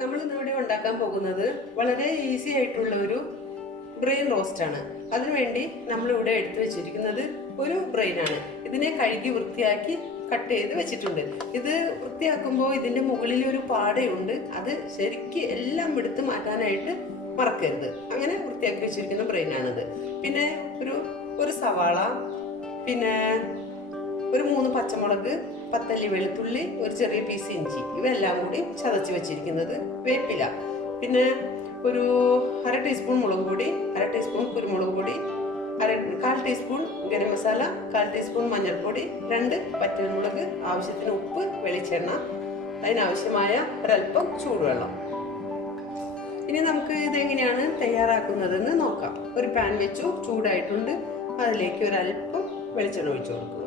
നമ്മൾ ഇന്നിവിടെ ഉണ്ടാക്കാൻ പോകുന്നത് വളരെ ഈസി ആയിട്ടുള്ള ഒരു ബ്രെയിൻ റോസ്റ്റ് ആണ്. അതിനുവേണ്ടി നമ്മളിവിടെ എടുത്തു വെച്ചിരിക്കുന്നത് ഒരു ബ്രെയിൻ ആണ്. ഇതിനെ കഴുകി വൃത്തിയാക്കി കട്ട് ചെയ്ത് വെച്ചിട്ടുണ്ട്. ഇത് വൃത്തിയാക്കുമ്പോൾ ഇതിൻ്റെ മുകളിൽ ഒരു പാടയുണ്ട്. അത് ശരിക്ക് എല്ലാം എടുത്ത് മാറ്റാനായിട്ട് മറക്കരുത്. അങ്ങനെ വൃത്തിയാക്കി വെച്ചിരിക്കുന്ന ബ്രെയിനാണിത്. പിന്നെ ഒരു സവാള, പിന്നെ ഒരു 3 പച്ചമുളക്, 10 അല്ലി വെളുത്തുള്ളി, ഒരു ചെറിയ പീസ് ഇഞ്ചി, ഇവയെല്ലാം കൂടി ചതച്ച് വെച്ചിരിക്കുന്നത്. വേപ്പില, പിന്നെ ഒരു 1/2 ടീസ്പൂൺ മുളക് പൊടി, 1/2 ടീസ്പൂൺ കുരുമുളക് പൊടി, 1/4 ടീസ്പൂൺ ഗരം മസാല, 1/4 ടീസ്പൂൺ മഞ്ഞൾപ്പൊടി, 2 പച്ചമുളക്, ആവശ്യത്തിന് ഉപ്പ്, വെളിച്ചെണ്ണ, അതിനാവശ്യമായ ഒരല്പം ചൂടുവെള്ളം. ഇനി നമുക്ക് ഇതെങ്ങനെയാണ് തയ്യാറാക്കുന്നതെന്ന് നോക്കാം. ഒരു പാൻ വെച്ചു, ചൂടായിട്ടുണ്ട്. അതിലേക്ക് ഒരല്പം വെളിച്ചെണ്ണ ഒഴിച്ചു കൊടുക്കുക.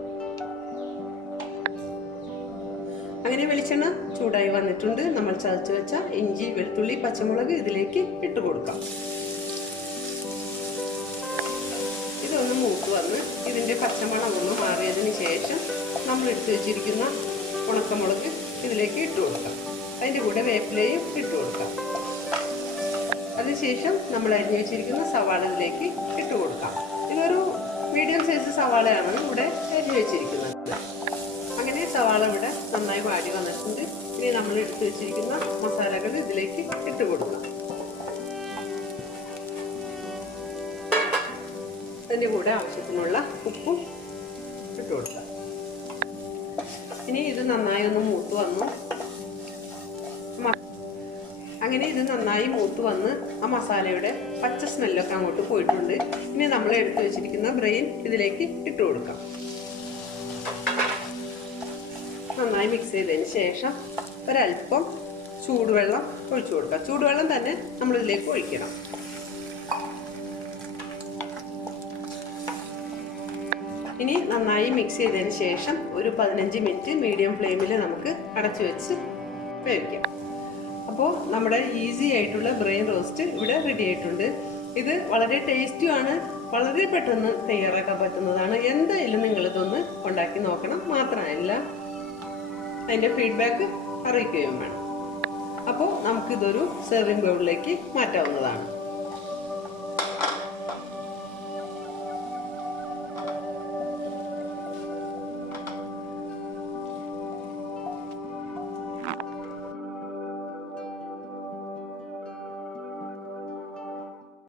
അങ്ങനെ വെളിച്ചെണ്ണ ചൂടായി വന്നിട്ടുണ്ട്. നമ്മൾ ചതച്ച് വെച്ച ഇഞ്ചി, വെളുത്തുള്ളി, പച്ചമുളക് ഇതിലേക്ക് ഇട്ട് കൊടുക്കാം. ഇതൊന്ന് മൂത്ത് വന്ന് ഇതിൻ്റെ പച്ചമണം ഒന്ന് മാറിയതിന് ശേഷം നമ്മൾ എടുത്ത് വെച്ചിരിക്കുന്ന ഉണക്കമുളക് ഇതിലേക്ക് ഇട്ട് കൊടുക്കാം. അതിൻ്റെ കൂടെ വേപ്പിലയും ഇട്ട് കൊടുക്കാം. അതിനുശേഷം നമ്മൾ അരിഞ്ഞു വെച്ചിരിക്കുന്ന സവാള ഇതിലേക്ക് ഇട്ട് കൊടുക്കാം. ഇതൊരു മീഡിയം സൈസ് സവാളയാണ് ഇവിടെ അരിഞ്ഞു വെച്ചിരിക്കുന്നത്. അങ്ങനെ സവാള ഇവിടെ നന്നായി വാടി വന്നിട്ടുണ്ട്. ഇനി നമ്മൾ എടുത്തു വെച്ചിരിക്കുന്ന മസാലകൾ ഇതിലേക്ക് ഇട്ട് കൊടുക്കാം. അതിൻ്റെ കൂടെ ആവശ്യത്തിനുള്ള ഉപ്പും ഇട്ട് കൊടുക്കാം. ഇനി ഇത് നന്നായി ഒന്ന് മൂത്ത് വന്നു. അങ്ങനെ ഇത് നന്നായി മൂത്ത് വന്ന് ആ മസാലയുടെ പച്ച സ്മെല്ലൊക്കെ അങ്ങോട്ട് പോയിട്ടുണ്ട്. ഇനി നമ്മൾ എടുത്തു വെച്ചിരിക്കുന്ന ബ്രെയിൻ ഇതിലേക്ക് ഇട്ട് കൊടുക്കാം. നന്നായി മിക്സ് ചെയ്തതിന് ശേഷം ഒരല്പം ചൂടുവെള്ളം ഒഴിച്ചു കൊടുക്കാം. ചൂടുവെള്ളം തന്നെ നമ്മളിതിലേക്ക് ഒഴിക്കണം. ഇനി നന്നായി മിക്സ് ചെയ്തതിന് ശേഷം ഒരു 15 മിനിറ്റ് മീഡിയം ഫ്ലെയിമിൽ നമുക്ക് അടച്ചു വെച്ച് വേവിക്കാം. അപ്പോൾ നമ്മുടെ ഈസി ആയിട്ടുള്ള ബ്രെയിൻ റോസ്റ്റ് ഇവിടെ റെഡി ആയിട്ടുണ്ട്. ഇത് വളരെ ടേസ്റ്റിയാണ്, വളരെ പെട്ടെന്ന് തയ്യാറാക്കാൻ പറ്റുന്നതാണ്. എന്തായാലും നിങ്ങളിതൊന്ന് ഉണ്ടാക്കി നോക്കണം. മാത്രമല്ല അതിൻ്റെ ഫീഡ്ബാക്ക് അറിയിക്കുകയും വേണം. അപ്പോൾ നമുക്കിതൊരു സെർവിങ് ബൗളിലേക്ക് മാറ്റാവുന്നതാണ്.